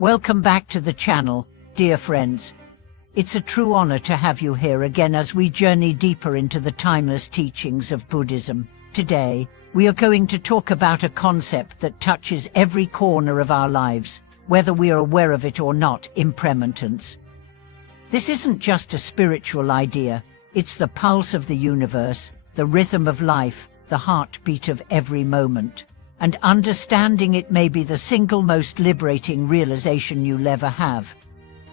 Welcome back to the channel, dear friends. It's a true honor to have you here again as we journey deeper into the timeless teachings of Buddhism. Today, we are going to talk about a concept that touches every corner of our lives, whether we are aware of it or not: impermanence. This isn't just a spiritual idea, it's the pulse of the universe, the rhythm of life, the heartbeat of every moment. And understanding it may be the single most liberating realization you'll ever have.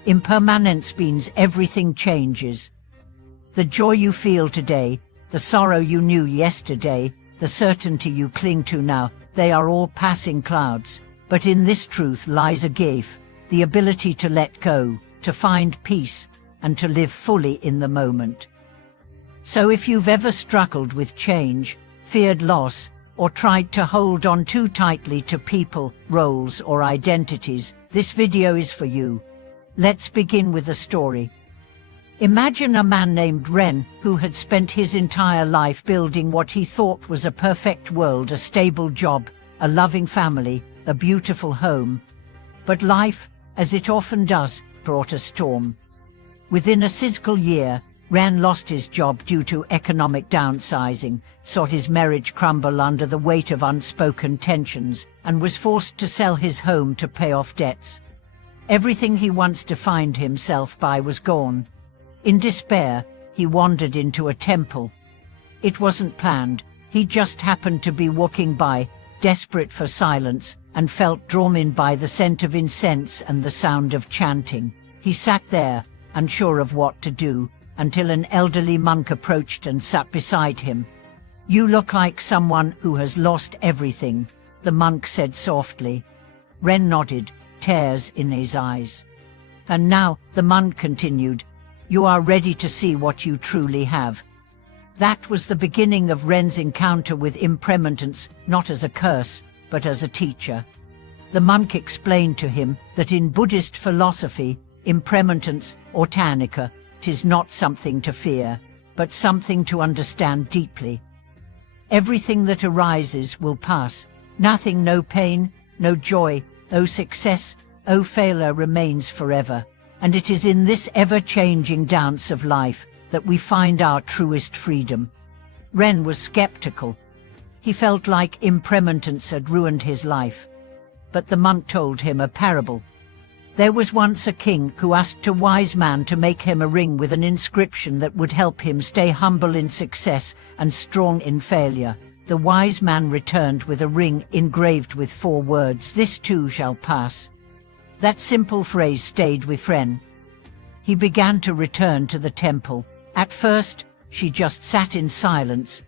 Impermanence means everything changes. The joy you feel today, the sorrow you knew yesterday, the certainty you cling to now, they are all passing clouds. But in this truth lies a gift, the ability to let go, to find peace, and to live fully in the moment. So if you've ever struggled with change, feared loss, or tried to hold on too tightly to people, roles, or identities, this video is for you. Let's begin with a story. Imagine a man named Ren, who had spent his entire life building what he thought was a perfect world, a stable job, a loving family, a beautiful home. But life, as it often does, brought a storm. Within a single year, Ren lost his job due to economic downsizing, saw his marriage crumble under the weight of unspoken tensions, and was forced to sell his home to pay off debts. Everything he once defined himself by was gone. In despair, he wandered into a temple. It wasn't planned, he just happened to be walking by, desperate for silence, and felt drawn in by the scent of incense and the sound of chanting. He sat there, unsure of what to do, until an elderly monk approached and sat beside him. "You look like someone who has lost everything," the monk said softly. Ren nodded, tears in his eyes. "And now," the monk continued, "you are ready to see what you truly have." That was the beginning of Ren's encounter with impermanence, not as a curse, but as a teacher. The monk explained to him that in Buddhist philosophy, impermanence, or tannika, is not something to fear, but something to understand deeply. Everything that arises will pass. Nothing, no pain, no joy, no success, no failure remains forever. And it is in this ever-changing dance of life that we find our truest freedom. Ren was skeptical. He felt like impermanence had ruined his life. But the monk told him a parable. There was once a king who asked a wise man to make him a ring with an inscription that would help him stay humble in success and strong in failure. The wise man returned with a ring engraved with 4 words, "This too shall pass." That simple phrase stayed with Ren. He began to return to the temple. At first, she just sat in silence.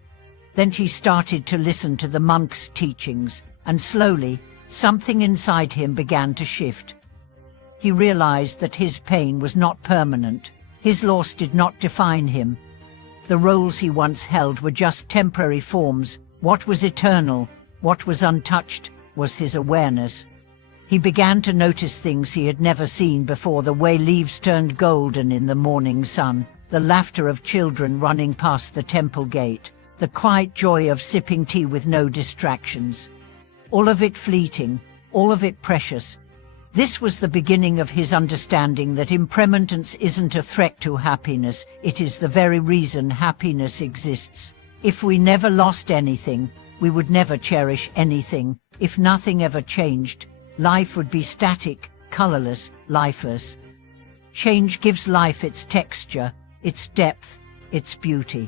Then she started to listen to the monk's teachings, and slowly, something inside him began to shift. He realized that his pain was not permanent. His loss did not define him. The roles he once held were just temporary forms. What was eternal, what was untouched, was his awareness. He began to notice things he had never seen before: the way leaves turned golden in the morning sun, the laughter of children running past the temple gate, the quiet joy of sipping tea with no distractions. All of it fleeting, all of it precious. This was the beginning of his understanding that impermanence isn't a threat to happiness, it is the very reason happiness exists. If we never lost anything, we would never cherish anything. If nothing ever changed, life would be static, colorless, lifeless. Change gives life its texture, its depth, its beauty.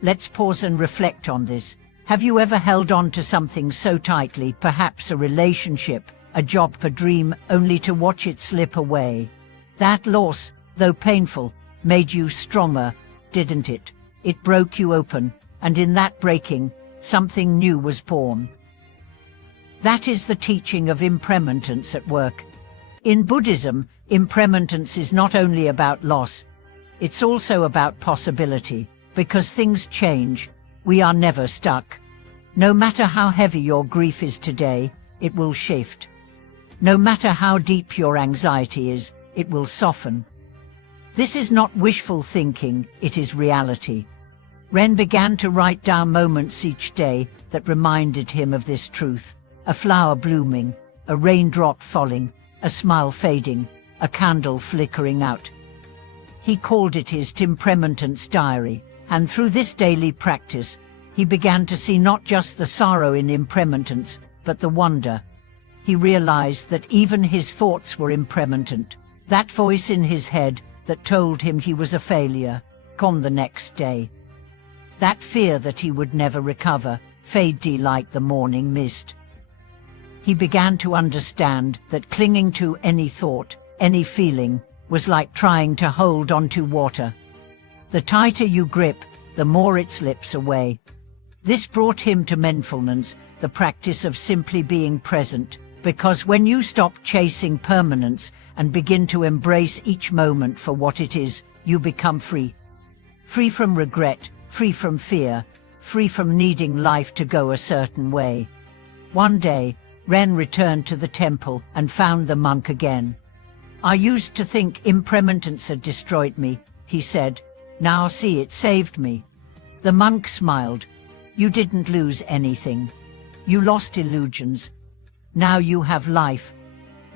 Let's pause and reflect on this. Have you ever held on to something so tightly, perhaps a relationship, a job, a dream, only to watch it slip away? That loss, though painful, made you stronger, didn't it? It broke you open, and in that breaking, something new was born. That is the teaching of impermanence at work. In Buddhism, impermanence is not only about loss, it's also about possibility. Because things change, we are never stuck. No matter how heavy your grief is today, it will shift. No matter how deep your anxiety is, it will soften. This is not wishful thinking, it is reality. Ren began to write down moments each day that reminded him of this truth. A flower blooming, a raindrop falling, a smile fading, a candle flickering out. He called it his Impermanence diary, and through this daily practice, he began to see not just the sorrow in impermanence, but the wonder. He realized that even his thoughts were impermanent. That voice in his head that told him he was a failure, gone the next day. That fear that he would never recover, faded like the morning mist. He began to understand that clinging to any thought, any feeling, was like trying to hold onto water. The tighter you grip, the more it slips away. This brought him to mindfulness, the practice of simply being present, because when you stop chasing permanence and begin to embrace each moment for what it is, you become free. Free from regret, free from fear, free from needing life to go a certain way. One day, Ren returned to the temple and found the monk again. "I used to think impermanence had destroyed me," he said. "Now see, it saved me." The monk smiled. "You didn't lose anything. You lost illusions. Now you have life."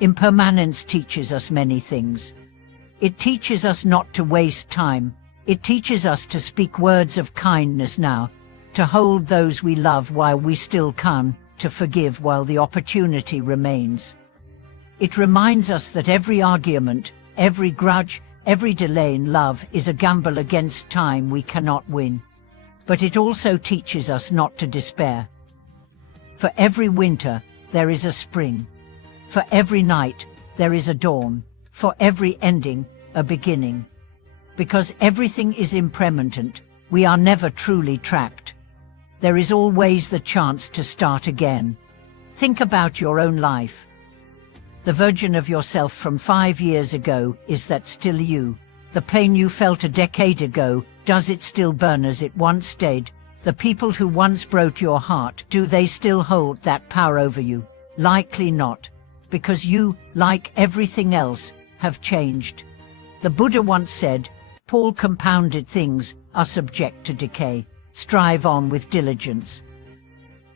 Impermanence teaches us many things. It teaches us not to waste time. It teaches us to speak words of kindness now, to hold those we love while we still can, to forgive while the opportunity remains. It reminds us that every argument, every grudge, every delay in love is a gamble against time we cannot win. But it also teaches us not to despair. For every winter, there is a spring. For every night, there is a dawn. For every ending, a beginning. Because everything is impermanent, we are never truly trapped. There is always the chance to start again. Think about your own life. The version of yourself from 5 years ago, is that still you? The pain you felt a decade ago, does it still burn as it once did? The people who once broke your heart, do they still hold that power over you? Likely not, because you, like everything else, have changed. The Buddha once said, "All compounded things are subject to decay. Strive on with diligence."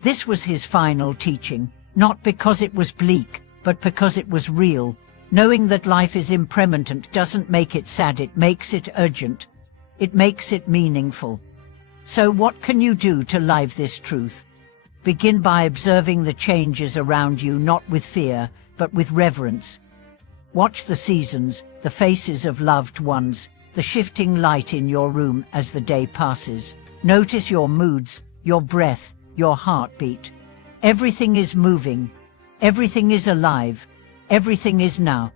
This was his final teaching, not because it was bleak, but because it was real. Knowing that life is impermanent doesn't make it sad, it makes it urgent. It makes it meaningful. So what can you do to live this truth? Begin by observing the changes around you, not with fear, but with reverence. Watch the seasons, the faces of loved ones, the shifting light in your room as the day passes. Notice your moods, your breath, your heartbeat. Everything is moving. Everything is alive. Everything is now.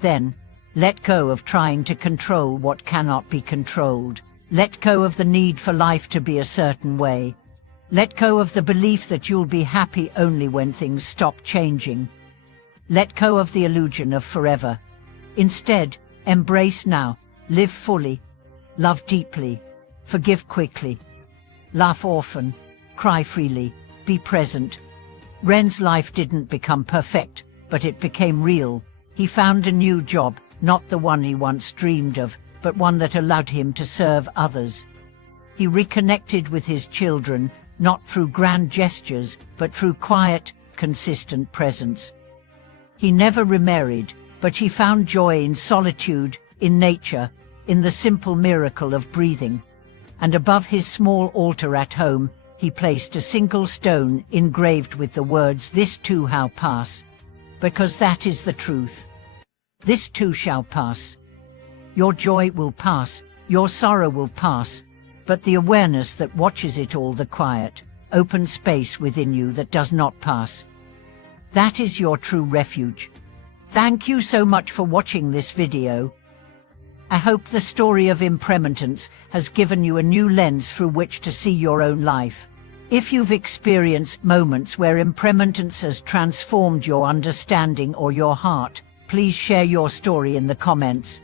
Then, let go of trying to control what cannot be controlled. Let go of the need for life to be a certain way. Let go of the belief that you'll be happy only when things stop changing. Let go of the illusion of forever. Instead, embrace now, live fully, love deeply, forgive quickly, laugh often, cry freely, be present. Ren's life didn't become perfect, but it became real. He found a new job, not the one he once dreamed of, but one that allowed him to serve others. He reconnected with his children, not through grand gestures, but through quiet, consistent presence. He never remarried, but he found joy in solitude, in nature, in the simple miracle of breathing. And above his small altar at home, he placed a single stone engraved with the words, "This too shall pass," because that is the truth. This too shall pass. Your joy will pass, your sorrow will pass, but the awareness that watches it all, the quiet, open space within you that does not pass. That is your true refuge. Thank you so much for watching this video. I hope the story of impermanence has given you a new lens through which to see your own life. If you've experienced moments where impermanence has transformed your understanding or your heart, please share your story in the comments.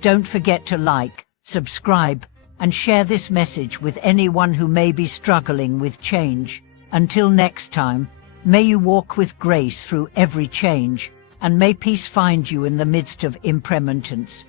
Don't forget to like, subscribe, and share this message with anyone who may be struggling with change. Until next time, may you walk with grace through every change, and may peace find you in the midst of impermanence.